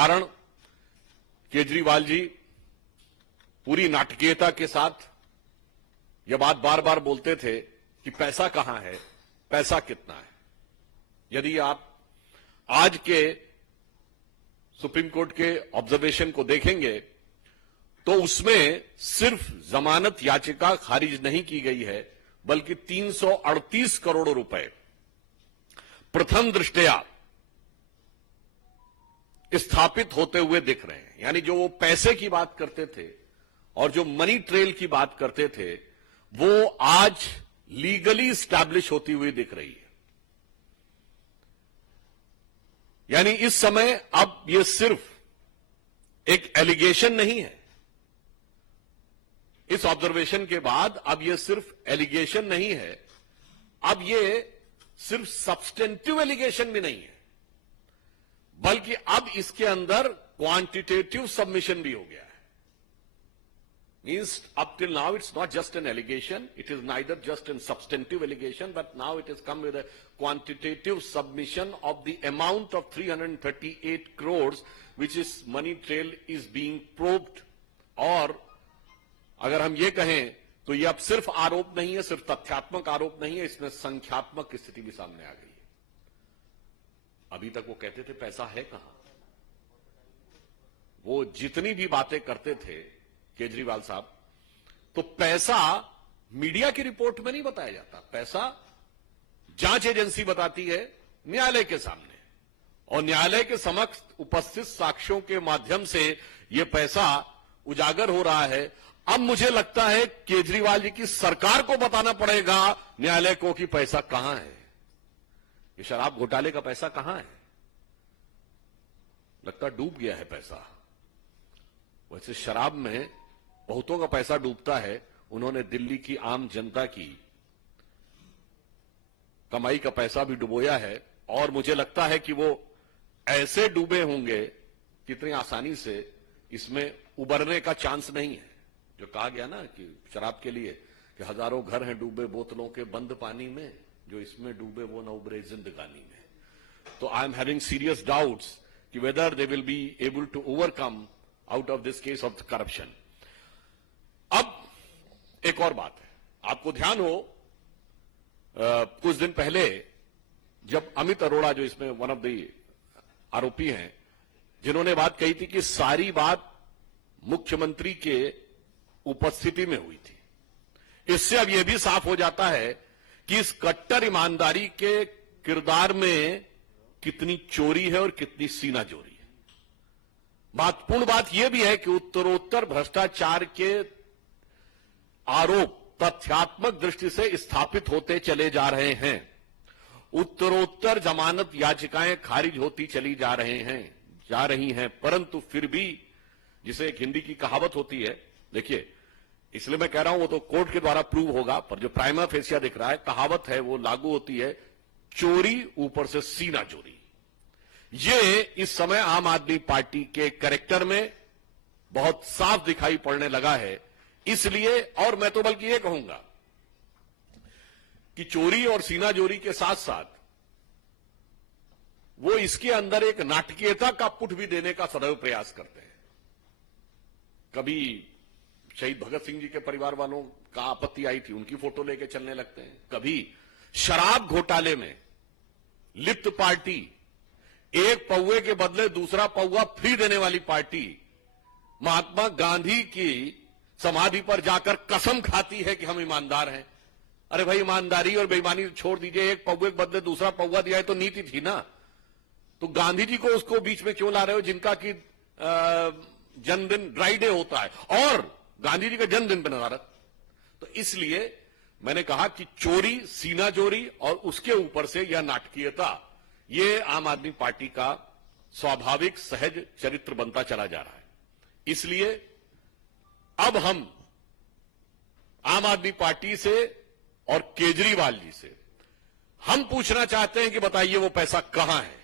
कारण केजरीवाल जी पूरी नाटकीयता के साथ यह बात बार बार बोलते थे कि पैसा कहां है, पैसा कितना है। यदि आप आज के सुप्रीम कोर्ट के ऑब्जर्वेशन को देखेंगे तो उसमें सिर्फ जमानत याचिका खारिज नहीं की गई है, बल्कि 338 करोड़ रुपए प्रथम दृष्टया स्थापित होते हुए दिख रहे हैं। यानी जो वो पैसे की बात करते थे और जो मनी ट्रेल की बात करते थे, वो आज लीगली स्टैब्लिश होती हुई दिख रही है। यानी इस समय अब ये सिर्फ एक एलिगेशन नहीं है। इस ऑब्जर्वेशन के बाद अब ये सिर्फ एलिगेशन नहीं है, अब ये सिर्फ सब्सटेंटिव एलिगेशन भी नहीं है, बल्कि अब इसके अंदर क्वांटिटेटिव सबमिशन भी हो गया है। Means up till now it's not just an allegation, it is neither just a substantive allegation, but now it has come with a quantitative submission of the amount of 338 crores which is money trail is being probed। और अगर हम ये कहें तो ये अब सिर्फ आरोप नहीं है, सिर्फ तथ्यात्मक आरोप नहीं है, इसमें संख्यात्मक स्थिति भी सामने आ गई है। अभी तक वो कहते थे पैसा है कहां। वो जितनी भी बातें करते थे केजरीवाल साहब, तो पैसा मीडिया की रिपोर्ट में नहीं बताया जाता, पैसा जांच एजेंसी बताती है न्यायालय के सामने, और न्यायालय के समक्ष उपस्थित साक्ष्यों के माध्यम से यह पैसा उजागर हो रहा है। अब मुझे लगता है केजरीवाल जी की सरकार को बताना पड़ेगा न्यायालय को कि पैसा कहां है, ये शराब घोटाले का पैसा कहां है। लगता डूब गया है पैसा। वैसे शराब में बहुतों का पैसा डूबता है, उन्होंने दिल्ली की आम जनता की कमाई का पैसा भी डुबोया है, और मुझे लगता है कि वो ऐसे डूबे होंगे कितनी आसानी से इसमें उबरने का चांस नहीं है। जो कहा गया ना कि शराब के लिए कि हजारों घर हैं डूबे बोतलों के बंद पानी में, जो इसमें डूबे वो न उबरे जिंदगानी में। तो I am having serious doubts कि whether they will be able to overcome out of this case of corruption. अब एक और बात है, आपको ध्यान हो कुछ दिन पहले जब अमित अरोड़ा, जो इसमें वन ऑफ द आरोपी हैं, जिन्होंने बात कही थी कि सारी बात मुख्यमंत्री के उपस्थिति में हुई थी, इससे अब यह भी साफ हो जाता है कि इस कट्टर ईमानदारी के किरदार में कितनी चोरी है और कितनी सीनाजोरी है। महत्वपूर्ण बात यह भी है कि उत्तरोत्तर भ्रष्टाचार के आरोप तथ्यात्मक दृष्टि से स्थापित होते चले जा रहे हैं, उत्तरोत्तर जमानत याचिकाएं खारिज होती चली जा रही हैं, परंतु फिर भी, जिसे एक हिंदी की कहावत होती है, देखिए इसलिए मैं कह रहा हूं वो तो कोर्ट के द्वारा प्रूव होगा, पर जो प्राइमा फेसिया दिख रहा है, कहावत है वो लागू होती है, चोरी ऊपर से सीना चोरी। ये इस समय आम आदमी पार्टी के कैरेक्टर में बहुत साफ दिखाई पड़ने लगा है। इसलिए, और मैं तो बल्कि ये कहूंगा कि चोरी और सीनाजोरी के साथ साथ वो इसके अंदर एक नाटकीयता का पुट भी देने का सदैव प्रयास करते हैं। कभी शहीद भगत सिंह जी के परिवार वालों का आपत्ति आई थी, उनकी फोटो लेके चलने लगते हैं। कभी शराब घोटाले में लिप्त पार्टी, एक पौवे के बदले दूसरा पौवा फ्री देने वाली पार्टी, महात्मा गांधी की समाधि पर जाकर कसम खाती है कि हम ईमानदार हैं। अरे भाई, ईमानदारी और बेईमानी छोड़ दीजिए, एक पौवे के बदले दूसरा पौवा दिया है तो नीति थी ना। तो गांधी जी को उसको बीच में क्यों ला रहे हो, जिनका कि जन्मदिन ड्राई डे होता है और गांधी जी का जन्मदिन पर नजारत। तो इसलिए मैंने कहा कि चोरी, सीनाजोरी और उसके ऊपर से यह नाटकीयता, ये आम आदमी पार्टी का स्वाभाविक सहज चरित्र बनता चला जा रहा है। इसलिए अब हम आम आदमी पार्टी से और केजरीवाल जी से हम पूछना चाहते हैं कि बताइए वो पैसा कहां है,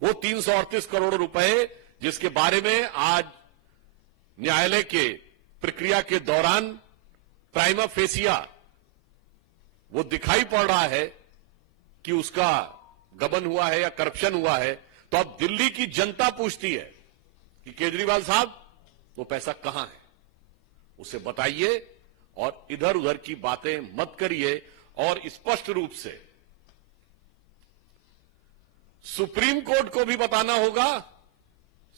वो 338 करोड़ रुपए जिसके बारे में आज न्यायालय के प्रक्रिया के दौरान प्राइमा फेसिया वो दिखाई पड़ रहा है कि उसका गबन हुआ है या करप्शन हुआ है, तो अब दिल्ली की जनता पूछती है कि केजरीवाल साहब वो पैसा कहां है, उसे बताइए और इधर उधर की बातें मत करिए और स्पष्ट रूप से सुप्रीम कोर्ट को भी बताना होगा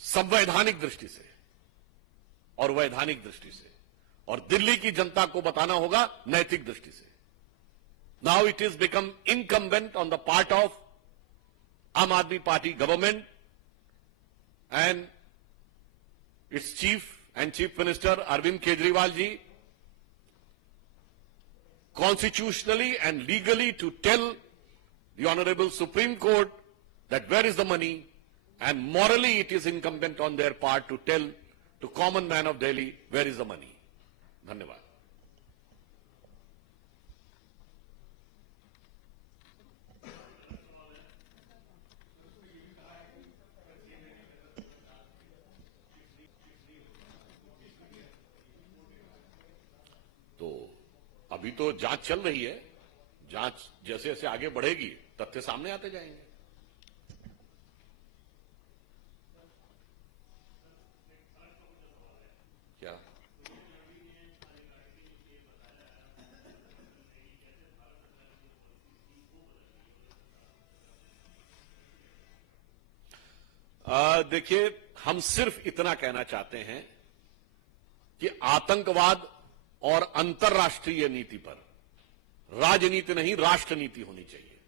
संवैधानिक दृष्टि से और वैधानिक दृष्टि से, और दिल्ली की जनता को बताना होगा नैतिक दृष्टि से। Now it is become incumbent on the part of Aam Aadmi Party government and its chief minister Arvind Kejriwal ji constitutionally and legally to tell the Honorable Supreme Court that where is the money, and morally it is incumbent on their part to tell to common man of Delhi where is the money. धन्यवाद। तो अभी तो जांच चल रही है, जांच जैसे जैसे आगे बढ़ेगी तथ्य सामने आते जाएंगे। क्या देखिए, हम सिर्फ इतना कहना चाहते हैं कि आतंकवाद और अंतर्राष्ट्रीय नीति पर राजनीति नहीं राष्ट्रनीति होनी चाहिए।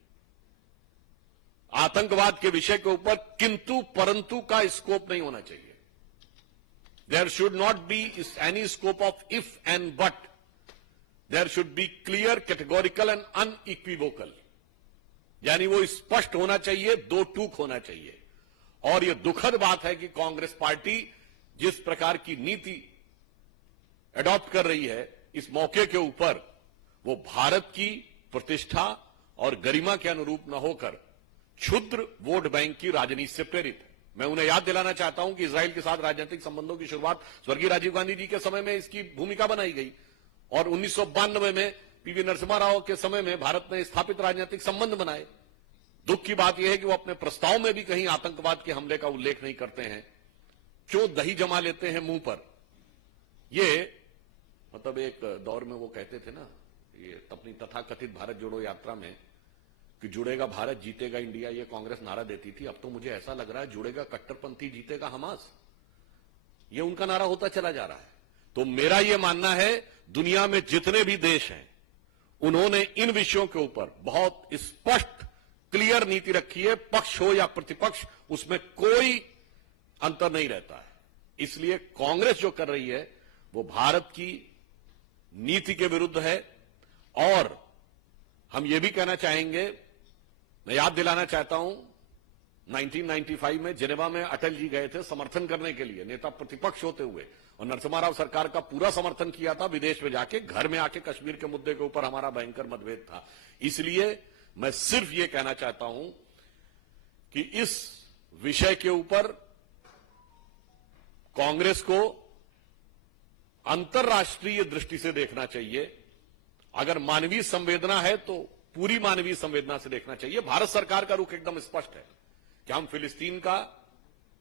आतंकवाद के विषय के ऊपर किंतु परंतु का स्कोप नहीं होना चाहिए। There should not be any scope of if and but, there should be clear, categorical and unequivocal, यानी वो स्पष्ट होना चाहिए, दो टूक होना चाहिए। और यह दुखद बात है कि कांग्रेस पार्टी जिस प्रकार की नीति एडॉप्ट कर रही है, इस मौके के ऊपर वो भारत की प्रतिष्ठा और गरिमा के अनुरूप न होकर क्षुद्र वोट बैंक की राजनीति से प्रेरित है। मैं उन्हें याद दिलाना चाहता हूं कि इजराइल के साथ राजनीतिक संबंधों की शुरुआत स्वर्गीय राजीव गांधी जी के समय में इसकी भूमिका बनाई गई, और 1992 में पीवी नरसिम्हा राव के समय में भारत ने स्थापित राजनीतिक संबंध बनाए। दुख की बात यह है कि वो अपने प्रस्ताव में भी कहीं आतंकवाद के हमले का उल्लेख नहीं करते हैं, क्यों दही जमा लेते हैं मुंह पर। ये मतलब एक दौर में वो कहते थे ना, ये अपनी तथाकथित भारत जोड़ो यात्रा में, कि जुड़ेगा भारत जीतेगा इंडिया, ये कांग्रेस नारा देती थी। अब तो मुझे ऐसा लग रहा है जुड़ेगा कट्टरपंथी जीतेगा हमास, ये उनका नारा होता चला जा रहा है। तो मेरा यह मानना है, दुनिया में जितने भी देश हैं उन्होंने इन विषयों के ऊपर बहुत स्पष्ट क्लियर नीति रखी है, पक्ष हो या प्रतिपक्ष, उसमें कोई अंतर नहीं रहता है। इसलिए कांग्रेस जो कर रही है वो भारत की नीति के विरुद्ध है। और हम ये भी कहना चाहेंगे, मैं याद दिलाना चाहता हूं, 1995 में जिनेवा में अटल जी गए थे समर्थन करने के लिए, नेता प्रतिपक्ष होते हुए, और नरसिम्हा राव सरकार का पूरा समर्थन किया था। विदेश में जाके, घर में आके कश्मीर के मुद्दे के ऊपर हमारा भयंकर मतभेद था। इसलिए मैं सिर्फ ये कहना चाहता हूं कि इस विषय के ऊपर कांग्रेस को अंतर्राष्ट्रीय दृष्टि से देखना चाहिए। अगर मानवीय संवेदना है तो पूरी मानवीय संवेदना से देखना चाहिए। भारत सरकार का रुख एकदम स्पष्ट है कि हम फिलिस्तीन का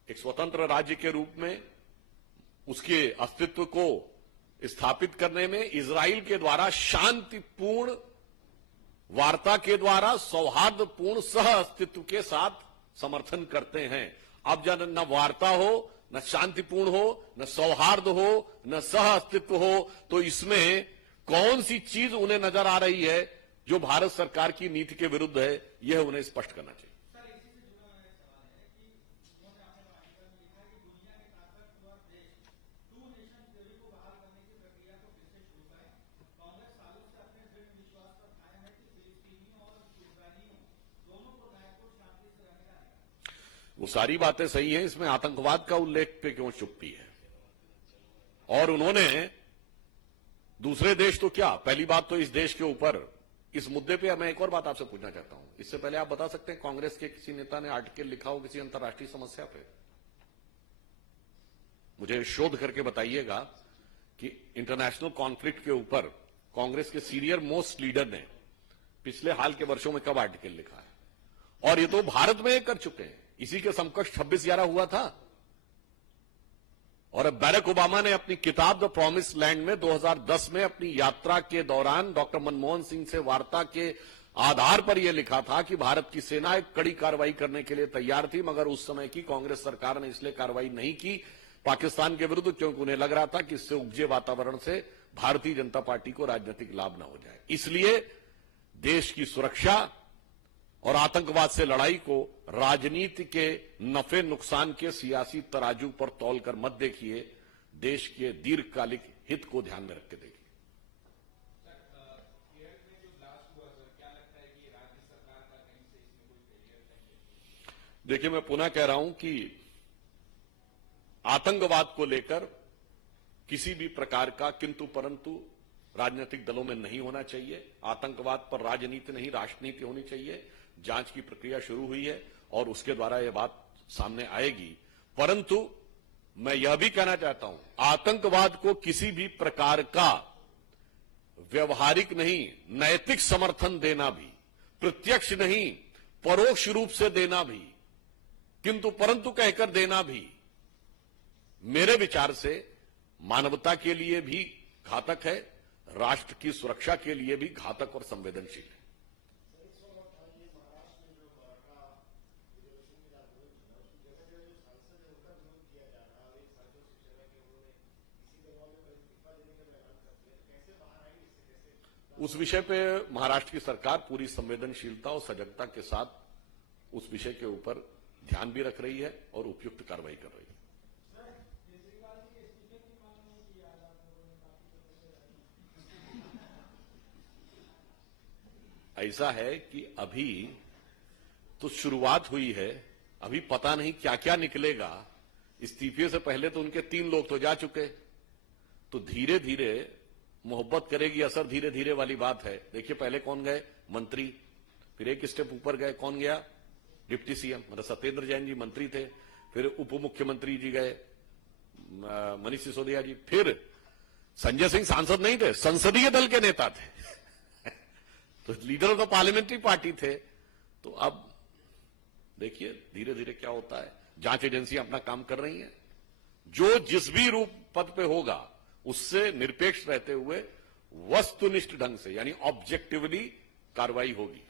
एक स्वतंत्र राज्य के रूप में उसके अस्तित्व को स्थापित करने में इजराइल के द्वारा शांतिपूर्ण वार्ता के द्वारा सौहार्दपूर्ण सह अस्तित्व के साथ समर्थन करते हैं। अब जब न वार्ता हो, न शांतिपूर्ण हो, न सौहार्द हो, न सह अस्तित्व हो, तो इसमें कौन सी चीज उन्हें नजर आ रही है जो भारत सरकार की नीति के विरुद्ध है, यह उन्हें स्पष्ट करना चाहिए। वो सारी बातें सही हैं, इसमें आतंकवाद का उल्लेख पे क्यों चुप्पी है? और उन्होंने दूसरे देश तो क्या, पहली बात तो इस देश के ऊपर इस मुद्दे पे मैं एक और बात आपसे पूछना चाहता हूं। इससे पहले आप बता सकते हैं कांग्रेस के किसी नेता ने आर्टिकल लिखा हो किसी अंतर्राष्ट्रीय समस्या पे? मुझे शोध करके बताइएगा कि इंटरनेशनल कॉन्फ्लिक्ट के ऊपर कांग्रेस के सीनियर मोस्ट लीडर ने पिछले हाल के वर्षों में कब आर्टिकल लिखा है। और ये तो भारत में कर चुके हैं, इसी के समकक्ष 26/11 हुआ था। और अब बैरक ओबामा ने अपनी किताब द प्रॉमिस लैंड में 2010 में अपनी यात्रा के दौरान डॉक्टर मनमोहन सिंह से वार्ता के आधार पर यह लिखा था कि भारत की सेना एक कड़ी कार्रवाई करने के लिए तैयार थी, मगर उस समय की कांग्रेस सरकार ने इसलिए कार्रवाई नहीं की पाकिस्तान के विरुद्ध, क्योंकि उन्हें लग रहा था कि इससे उपजे वातावरण से भारतीय जनता पार्टी को राजनीतिक लाभ न हो जाए। इसलिए देश की सुरक्षा और आतंकवाद से लड़ाई को राजनीति के नफे नुकसान के सियासी तराजू पर तौलकर मत देखिए, देश के दीर्घकालिक हित को ध्यान में रख के देखिए। देखिए, मैं पुनः कह रहा हूं कि आतंकवाद को लेकर किसी भी प्रकार का किंतु परंतु राजनीतिक दलों में नहीं होना चाहिए। आतंकवाद पर राजनीति नहीं, राष्ट्रनीति होनी चाहिए। जांच की प्रक्रिया शुरू हुई है और उसके द्वारा यह बात सामने आएगी। परंतु मैं यह भी कहना चाहता हूं, आतंकवाद को किसी भी प्रकार का व्यवहारिक नहीं, नैतिक समर्थन देना भी, प्रत्यक्ष नहीं परोक्ष रूप से देना भी, किंतु परंतु कहकर देना भी, मेरे विचार से मानवता के लिए भी घातक है, राष्ट्र की सुरक्षा के लिए भी घातक और संवेदनशील है। उस विषय पे महाराष्ट्र की सरकार पूरी संवेदनशीलता और सजगता के साथ उस विषय के ऊपर ध्यान भी रख रही है और उपयुक्त कार्रवाई कर रही है। ऐसा है कि अभी तो शुरुआत हुई है, अभी पता नहीं क्या क्या निकलेगा। इस्तीफे से पहले तो उनके 3 लोग तो जा चुके, तो धीरे धीरे मोहब्बत करेगी असर, धीरे धीरे वाली बात है। देखिए, पहले कौन गए? मंत्री। फिर एक स्टेप ऊपर गए, कौन गया? डिप्टी सीएम, मतलब सत्येंद्र जैन जी मंत्री थे। फिर उप मुख्यमंत्री जी गए, मनीष सिसोदिया जी। फिर संजय सिंह सांसद नहीं थे, संसदीय दल के नेता थे तो leader of the parliamentary party थे। तो अब देखिए धीरे धीरे क्या होता है। जांच एजेंसियां अपना काम कर रही हैं, जो जिस भी रूप पद पे होगा उससे निरपेक्ष रहते हुए वस्तुनिष्ठ ढंग से, यानी ऑब्जेक्टिवली कार्रवाई होगी।